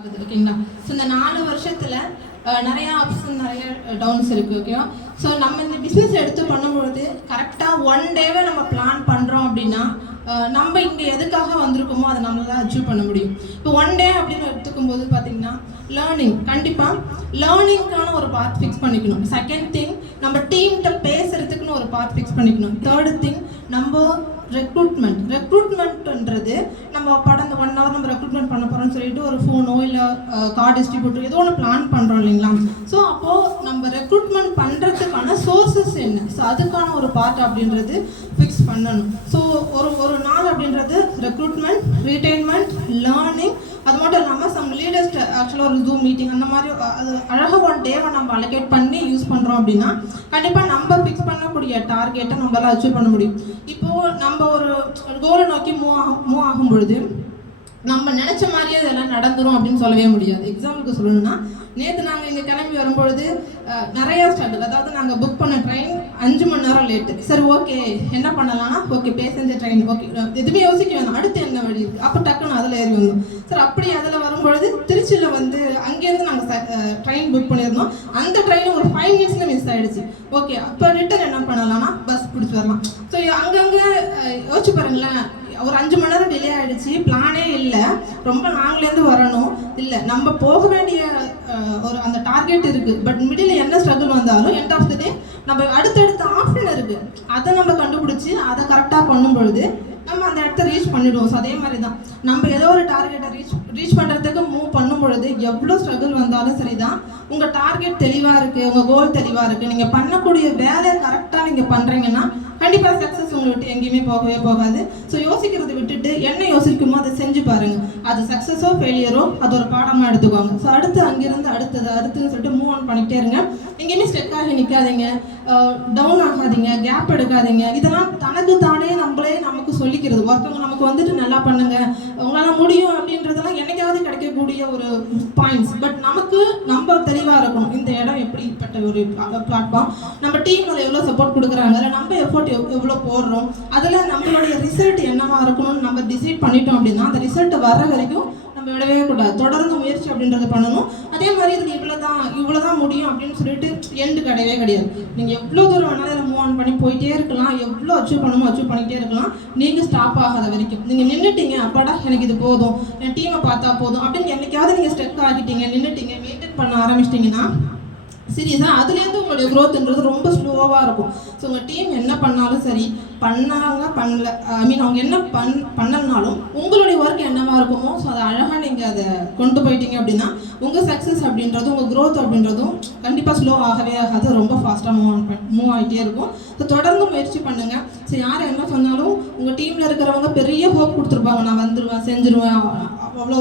ஆகுது. ஓகேங்களா? ஸோ இந்த 4 வருஷத்துல நிறைய அப்ஸ் நிறைய டவுன்ஸ் இருக்கு. ஓகேவா? ஸோ நம்ம இந்த பிஸ்னஸ் எடுத்து பண்ணும்பொழுது கரெக்டாக ஒன் டேவே நம்ம பிளான் பண்ணுறோம் அப்படின்னா நம்ம இங்கே எதுக்காக வந்திருக்கோமோ அதை நம்மளால அச்சீவ் பண்ண முடியும். இப்போ ஒன் டே அப்படின்னு எடுத்துக்கும் போது பார்த்தீங்கன்னா லேர்னிங், கண்டிப்பாக லேர்னிங்கான ஒரு பாத் ஃபிக்ஸ் பண்ணிக்கணும். செகண்ட் திங், நம்ம டீம்கிட்ட பேசுறதுக்குன்னு ஒரு பாத் ஃபிக்ஸ் பண்ணிக்கணும். தேர்டு திங், நம்ம ரெக்ரூட்மெண்ட்ன்றது நம்ம கடந்த 1 hour நம்ம ரெக்ரூட்மெண்ட் பண்ண போகிறோம்னு சொல்லிட்டு ஒரு ஃபோனோ இல்லை கார் டிஸ்ட்ரிபியூட்டர் ஏதோ ஒன்று பிளான் பண்ணுறோம் இல்லைங்களா? ஸோ அப்போது நம்ம ரெக்ரூட்மெண்ட் பண்ணுறதுக்கான சோர்ஸஸ் என்ன, ஸோ அதுக்கான ஒரு பார்ட் அப்படின்றது ஃபிக்ஸ் பண்ணணும். ஸோ ஒரு நாள் அப்படின்றது ரெக்ரூட்மெண்ட், ரீட்டைன்மெண்ட், லேர்னிங், அது மட்டும் இல்லாமல் சம் லீடர்ஸ்ட் ஆக்சுவலாக ஒரு ஜூம் மீட்டிங் அந்த மாதிரி அது அழகாக ஒன் டேவை நம்ம அலோகேட் பண்ணி யூஸ் பண்ணுறோம் அப்படின்னா கண்டிப்பாக நம்ம ஃபிக்ஸ் பண்ணக்கூடிய டார்கெட்டை நம்மளால் அச்சீவ் பண்ண முடியும். இப்போது நம்ம ஒரு கோலை நோக்கி மூவ் ஆகும் பொழுது நம்ம நினச்ச மாதிரியே இதெல்லாம் நடந்துரும் அப்படின்னு சொல்லவே முடியாது. எக்ஸாம்பிளுக்கு சொல்லணும்னா, நேற்று நாங்கள் இங்கே கிளம்பி வரும்பொழுது நிறையா ஸ்ட்ரகிள். அதாவது நாங்கள் புக் பண்ண ட்ரெயின் 5 மணி நேரம் லேட்டு. சரி, ஓகே என்ன பண்ணலாம்னா, ஓகே பேசஞ்சர் ட்ரெயின், ஓகே எதுவுமே யோசிக்க வேணாம், அடுத்து என்ன வழி இருக்குது, அப்போ டக்குன்னு அதில் ஏறி வந்தோம். சார் அப்படி அதில் வரும்பொழுது திருச்சியில் அங்கேருந்து நாங்கள் ட்ரெயின் புக் பண்ணியிருந்தோம். அந்த ட்ரெயின் ஒரு 5 minutes மிஸ் ஆகிடுச்சு. ஓகே, அப்போ ரிட்டன் என்ன பண்ணலாம்னா பஸ் பிடிச்சி வரலாம். ஸோ அங்கங்கே யோசிச்சு பாருங்களேன், ஒரு 5 மணி நேரம் டிலே ஆகிடுச்சு, பிளானே இல்லை, ரொம்ப லாங்லேருந்து வரணும், இல்லை நம்ம போக வேண்டிய ஒரு அந்த டார்கெட் இருக்குது. பட் மிடில் என்ன ஸ்ட்ரகிள் வந்தாலும் எண்ட் ஆஃப் த டே நம்ம அடுத்தடுத்த ஆப்ஷன் இருக்குது, அதை நம்ம கண்டுபிடிச்சி அதை கரெக்டாக பண்ணும் பொழுது நம்ம அந்த இடத்த ரீச் பண்ணிவிடுவோம். ஸோ அதே மாதிரி தான் நம்ம ஏதோ ஒரு டார்கெட்டை ரீச் பண்ணுறதுக்கு மூவ் பண்ணும் பொழுது எவ்வளோ ஸ்ட்ரகிள் வந்தாலும் சரி தான், உங்கள் டார்கெட் தெளிவாக இருக்குது, உங்கள் கோல் தெளிவாக இருக்குது, நீங்கள் பண்ணக்கூடிய வேலையை கரெக்டாக நீங்கள் பண்ணுறீங்கன்னா கண்டிப்பாக சக்ஸஸ் உங்களை விட்டு எங்கேயுமே போகவே போகாது. ஸோ யோசிக்கிறத விட்டுட்டு என்ன யோசிக்குமோ அதை செஞ்சு பாருங்கள். அது சக்ஸஸோ ஃபெயிலியரோ அது ஒரு பாடமாக எடுத்துக்கோங்க. ஸோ அடுத்து அங்கேருந்து அடுத்துன்னு சொல்லிட்டு மூவ் ஆன் பண்ணிகிட்டே இருங்க. எங்கேயுமே ஸ்டெக் ஆகி நிற்காதீங்க, டவுன் ஆகாதீங்க, கேப் எடுக்காதீங்க. இதெல்லாம் தனக்கு தானே நமக்கு சொல்லிக்கிறது. ஒருத்தவங்க நமக்கு நல்லா பண்ணுங்க, உங்களால் முடியும் அப்படின்றதெல்லாம் என்னைக்காவது கிடைக்கக்கூடிய ஒரு பாயிண்ட்ஸ். பட் நம்ம தெளிவாக இருக்கணும், இந்த இடம் எப்படிப்பட்ட ஒரு பிளாட்ஃபார்ம், நம்ம டீம் எவ்வளோ சப்போர்ட் கொடுக்குறாங்க, அதில் நம்ம எஃபோர்ட் எவ்வளோ போடுறோம், அதில் நம்மளுடைய ரிசல்ட் என்னவா இருக்கணும்னு நம்ம டிசைட் பண்ணிட்டோம் அப்படின்னா அந்த ரிசல்ட் வர்ற வரைக்கும் நம்ம விடவே கூடாது, தொடர்ந்து முயற்சி அப்படின்றத பண்ணணும். அதே மாதிரி இதில் இவ்வளோதான் முடியும் அப்படின்னு சொல்லிட்டு எண்டு கிடையவே கிடையாது. நீங்கள் எவ்வளோ தூரம் வேணாலும் இதில் மூவ் ஆன் பண்ணி போயிட்டே இருக்கலாம், எவ்வளோ அச்சீவ் பண்ணணுமோ அச்சீவ் பண்ணிகிட்டே இருக்கலாம். நீங்கள் ஸ்டாப் ஆகாத வரைக்கும் நீங்கள் நின்றுட்டீங்க, அப்பாடா எனக்கு இது போதும், என் டீமை பார்த்தா போதும் அப்படின்னு என்னைக்காவது நீங்கள் ஸ்டெக் ஆகிட்டீங்க, நின்றுட்டீங்க, மெயின்டைன் பண்ண ஆரம்பிச்சிட்டிங்கன்னா சீரியஸாக அதுலேருந்து உங்களுடைய க்ரோத்ன்றது ரொம்ப ஸ்லோவாக இருக்கும். ஸோ உங்கள் டீம் என்ன பண்ணாலும் சரி, பண்ணல அவங்க என்ன பண்ணலனாலும் உங்களுடைய ஒர்க் என்னவாக இருக்குமோ ஸோ அதை அழகாக நீங்கள் அதை கொண்டு போயிட்டீங்க அப்படின்னா உங்கள் சக்ஸஸ் அப்படின்றதும் உங்கள் க்ரோத் அப்படின்றதும் கண்டிப்பாக ஸ்லோ ஆகவே ஆகாது, ரொம்ப ஃபாஸ்ட்டாக மூவ் ஆகிட்டே இருக்கும். ஸோ தொடர்ந்து முயற்சி பண்ணுங்கள். ஸோ யார் என்ன சொன்னாலும் உங்கள் டீமில் இருக்கிறவங்க பெரிய ஹோப் கொடுத்துருப்பாங்க, நான் வந்துடுவேன், செஞ்சுருவேன், அவ்வளோ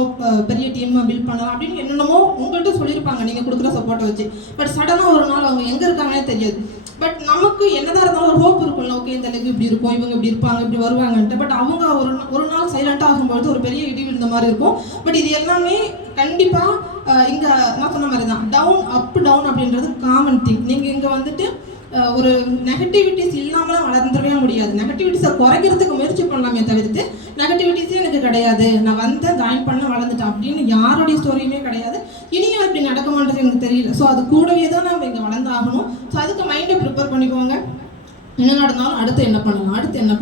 பெரிய டீம் பில்ட் பண்ணலாம் அப்படின்னு என்னென்னமோ உங்கள்கிட்ட சொல்லியிருப்பாங்க நீங்கள் கொடுக்குற சப்போர்ட்டை வச்சு. பட் சடனாக ஒரு நாள் அவங்க எங்கே இருக்காங்கன்னே தெரியாது. பட் நமக்கு என்னதான் இருந்தாலும் ஒரு ஹோப் இருக்கும்ல, ஓகே இந்த அளவுக்கு இப்படி இருக்கும், இவங்க இப்படி இருப்பாங்க, இப்படி வருவாங்கன்ட்டு. பட் அவங்க ஒரு நாள் சைலண்டாக ஆகும்போது ஒரு பெரிய இடி விழுந்த மாதிரி இருக்கும். பட் இது எல்லாமே கண்டிப்பாக இங்கே நான் சொன்ன மாதிரி தான், அப் டவுன் அப்படின்றது காமன் திங். நீங்கள் இங்கே ஒரு நெகட்டிவிட்டிஸ் இல்லாமலாம் வளர்ந்துடவே முடியாது. நெகட்டிவிட்டிஸை குறைக்கிறதுக்கு முயற்சி பண்ணலாமே தவிர்த்து நெகட்டிவிட்டிஸே எனக்கு கிடையாது, நான் ஜாயின் பண்ண வளர்ந்துட்டேன் அப்படின்னு யாருடைய ஸ்டோரியுமே கிடையாது. இனியும் இப்படி நடக்குமான்றது எனக்கு தெரியல. ஸோ அது கூடவே தான் நம்ம இங்கே வளர்ந்தாகணும். ஸோ அதுக்கு மைண்டை ப்ரிப்பேர் பண்ணிக்கோங்க. என்ன நடந்தாலும் அடுத்து என்ன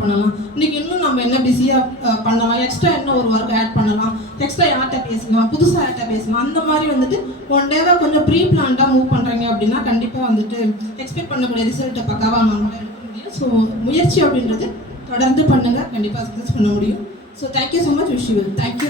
பண்ணலாம், இன்றைக்கி இன்னும் நம்ம என்ன பிஸியாக பண்ணலாம், எக்ஸ்ட்ரா என்ன ஒரு ஒர்க் ஆட் பண்ணலாம், எக்ஸ்ட்ரா யார்கிட்ட பேசலாம், புதுசாக யார்கிட்ட பேசலாம், அந்த மாதிரி ஒன் டேவாக கொஞ்சம் ப்ரீ பிளான்டாக மூவ் பண்ணுறீங்க அப்படின்னா கண்டிப்பாக எக்ஸ்பெக்ட் பண்ணக்கூடிய ரிசல்ட்டை பக்காவாக நம்மளால் எடுக்க முடியும். ஸோ முயற்சி அப்படின்றது தொடர்ந்து பண்ணுங்கள், கண்டிப்பாக சக்ஸஸ் பண்ண முடியும். So thank you so much, wish you well. Thank you.